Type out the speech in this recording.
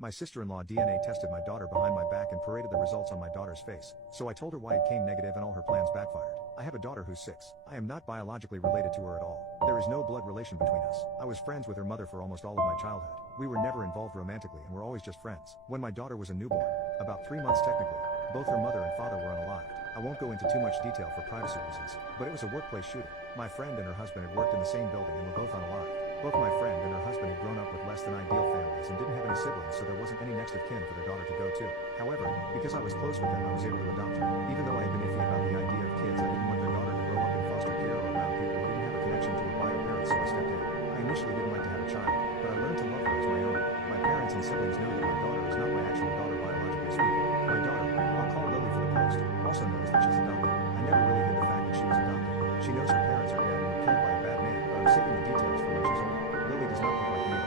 My sister-in-law DNA tested my daughter behind my back and paraded the results on my daughter's face, so I told her why it came negative and all her plans backfired. I have a daughter who's 6. I am not biologically related to her at all. There is no blood relation between us. I was friends with her mother for almost all of my childhood. We were never involved romantically and were always just friends. When my daughter was a newborn, about 3 months technically, both her mother and father were unalived. I won't go into too much detail for privacy reasons, but it was a workplace shooting. My friend and her husband had worked in the same building and were both unalived. Both my friend and her husband had grown up with less than ideal families and didn't have any siblings, so there wasn't any next of kin for their daughter to go to. However, because I was close with them, I was able to adopt her. Even though I had been iffy about the idea of kids, I didn't want their daughter to grow up in foster care or around people who didn't have a connection to her bio parents, so I stepped in. I initially didn't like to have a child, but I learned to love her as my own. My parents and siblings know that my daughter is not my actual daughter biologically speaking.